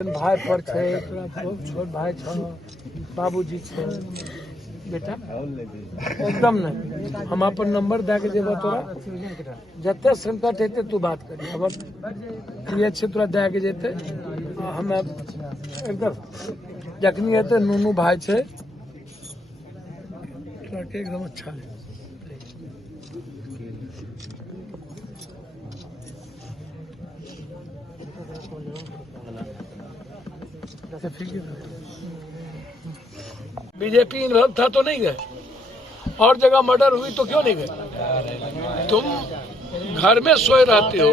भाई पर छे, छोट भाई छ, बाबूजी छे बेटा एकदम नहीं। हम अपन नंबर दे के देव तोरा जते संकट हेते तू बात कर। अब ये तोरा दे के जेते हम एकदम जखनी हेते नूनू भाई छे एकदम अच्छा है। बीजेपी इन्वॉल्व था तो नहीं गए, और जगह मर्डर हुई तो क्यों नहीं गए? तुम घर में सोए रहते हो।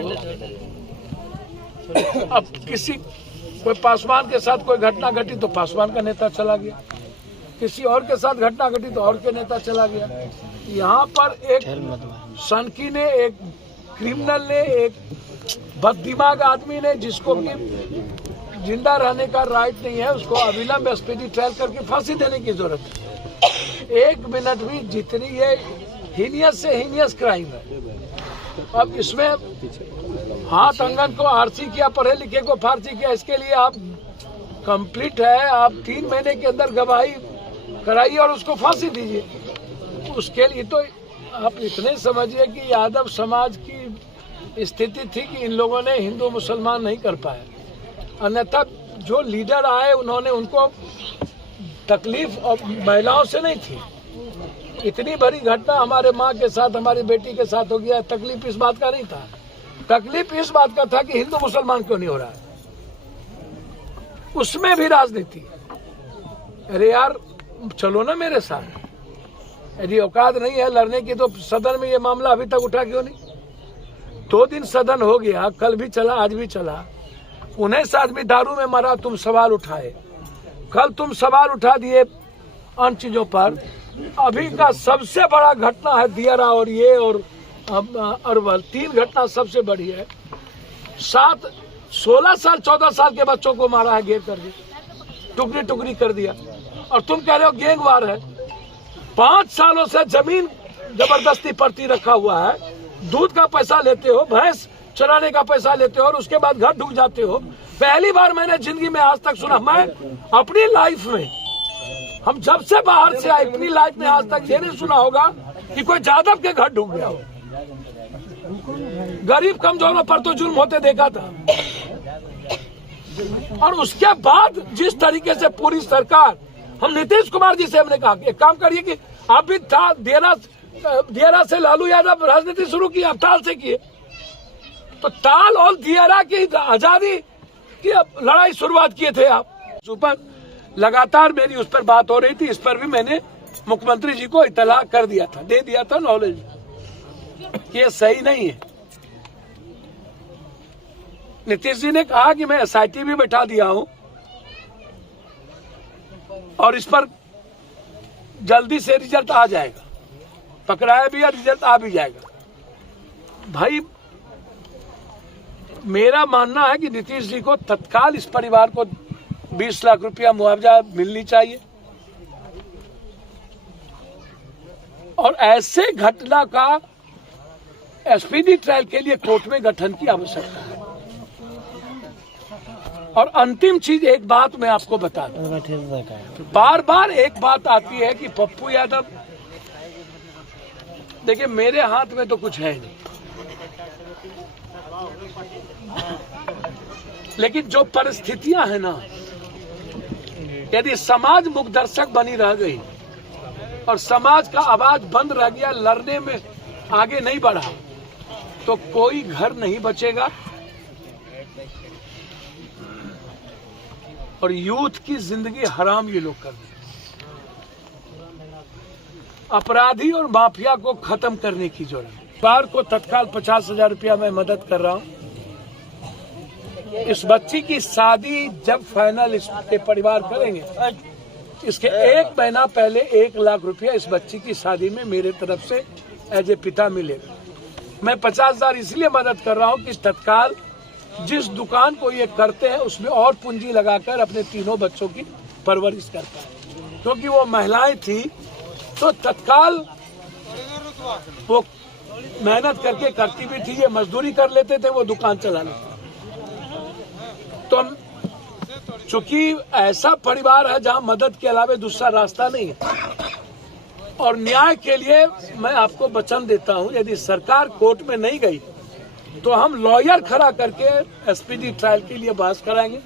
अब किसी कोई पासवान के साथ कोई घटना घटी तो पासवान का नेता चला गया, किसी और के साथ घटना घटी तो और के नेता चला गया। यहाँ पर एक सनकी ने, एक क्रिमिनल ने, एक बददिमाग आदमी ने, जिसको कि जिंदा रहने का राइट नहीं है, उसको अविलंब स्पीडी ट्रायल करके फांसी देने की जरूरत है। एक मिनट भी जितनी ये हीनियस से हीनियस क्राइम है। अब इसमें हाथ अंगन को आरसी किया, पढ़े लिखे को फारसी किया, इसके लिए आप कंप्लीट है, आप 3 महीने के अंदर गवाही कराइए और उसको फांसी दीजिए। उसके लिए तो आप इतने समझिए कि यादव समाज की स्थिति थी कि इन लोगों ने हिंदू मुसलमान नहीं कर पाए, अन्यथा जो लीडर आए उन्होंने उनको तकलीफ और महिलाओं से नहीं थी। इतनी बड़ी घटना हमारे माँ के साथ, हमारी बेटी के साथ हो गया, तकलीफ इस बात का नहीं था। तकलीफ इस बात का था कि हिंदू मुसलमान क्यों नहीं हो रहा है, उसमें भी राजनीति। अरे यार चलो ना मेरे साथ, यदि औकात नहीं है लड़ने की तो सदन में ये मामला अभी तक उठा क्यों नहीं? 2 दिन सदन हो गया, कल भी चला, आज भी चला। 19 आदमी दारू में मरा, तुम सवाल उठाए। कल तुम सवाल उठा दिए अन्य चीजों पर। अभी का सबसे बड़ा घटना है दियारा और ये और अरवल, 3 घटना सबसे बड़ी है। 16 साल 14 साल के बच्चों को मारा है, घेर करके टुकड़ी टुकड़ी कर दिया, और तुम कह रहे हो गैंगवार है। 5 सालों से जमीन जबरदस्ती परती रखा हुआ है, दूध का पैसा लेते हो, भैंस चराने का पैसा लेते हो और उसके बाद घर ढुक जाते हो। पहली बार मैंने जिंदगी में आज तक सुना, मैं अपनी लाइफ में, हम जब से बाहर से आए अपनी लाइफ में आज तक ये नहीं सुना होगा कि कोई जादव के घर ढुक गया हो। गरीब कमजोरों पर तो जुल्म होते देखा था। और उसके बाद जिस तरीके से पूरी सरकार, हम नीतीश कुमार जी से हमने कहा एक काम करिए कि आप भी था दियारा से लालू यादव राजनीति शुरू की, आप ताल से किए, तो ताल और दियारा की आजादी की लड़ाई शुरुआत किए थे आप। ऊपर लगातार मेरी उस पर बात हो रही थी, इस पर भी मैंने मुख्यमंत्री जी को इतला कर दिया था, दे दिया था नॉलेज कि ये सही नहीं है। नीतीश जी ने कहा कि मैं SIT भी बैठा दिया हूं और इस पर जल्दी से रिजल्ट आ जाएगा, पकड़ाया भी और रिजल्ट आ भी जाएगा। भाई मेरा मानना है कि नीतीश जी को तत्काल इस परिवार को 20 लाख रुपया मुआवजा मिलनी चाहिए, और ऐसे घटना का स्पीडी ट्रायल के लिए कोर्ट में गठन की आवश्यकता है। और अंतिम चीज, एक बात मैं आपको बता दूं, बार बार एक बात आती है कि पप्पू यादव, देखिए मेरे हाथ में तो कुछ है नहीं, लेकिन जो परिस्थितियां हैं ना, यदि समाज मुखदर्शक बनी रह गई और समाज का आवाज बंद रह गया, लड़ने में आगे नहीं बढ़ा, तो कोई घर नहीं बचेगा और यूथ की जिंदगी हराम ये लोग कर देंगे। अपराधी और माफिया को खत्म करने की जरूरत है। परिवार को तत्काल 50,000 रुपया मैं मदद कर रहा हूं। इस बच्ची की शादी जब फाइनल इसके परिवार करेंगे, इसके 1 महीना पहले 1 लाख रुपया इस बच्ची की शादी में मेरे तरफ से एज ए पिता मिलेगा। मैं 50,000 इसलिए मदद कर रहा हूं कि तत्काल जिस दुकान को ये करते हैं उसमें और पूंजी लगाकर अपने 3 बच्चों की परवरिश कर पाए, क्योंकि वो महिलाएं थी तो तत्काल वो मेहनत करके करती भी थी, ये मजदूरी कर लेते थे, वो दुकान चला लेते। तो चूंकि ऐसा परिवार है जहां मदद के अलावा दूसरा रास्ता नहीं है, और न्याय के लिए मैं आपको वचन देता हूं, यदि सरकार कोर्ट में नहीं गई तो हम लॉयर खड़ा करके स्पीडी ट्रायल के लिए बहस कराएंगे।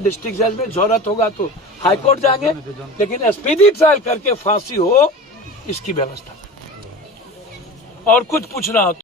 डिस्ट्रिक्ट जज में जरूरत होगा तो हाईकोर्ट जाएंगे, लेकिन स्पीडी ट्रायल करके फांसी हो इसकी व्यवस्था। और कुछ पूछना हो